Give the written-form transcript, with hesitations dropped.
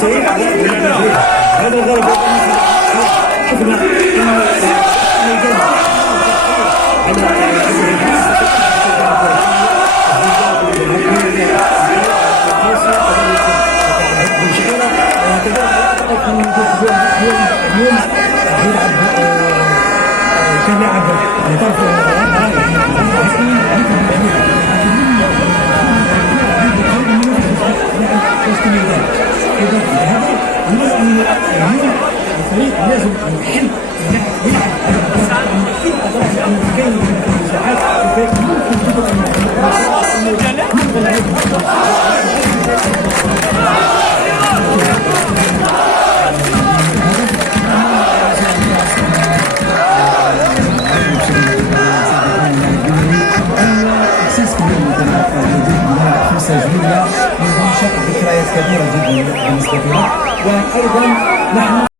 سيء هذا الغرب شفنا كان لاعب طرف الفريق لازم يحل يلعب في كان ساعات جميلة من منشأ ذكريات كبيرة جدا بالنسبة لنا، وأيضا نحن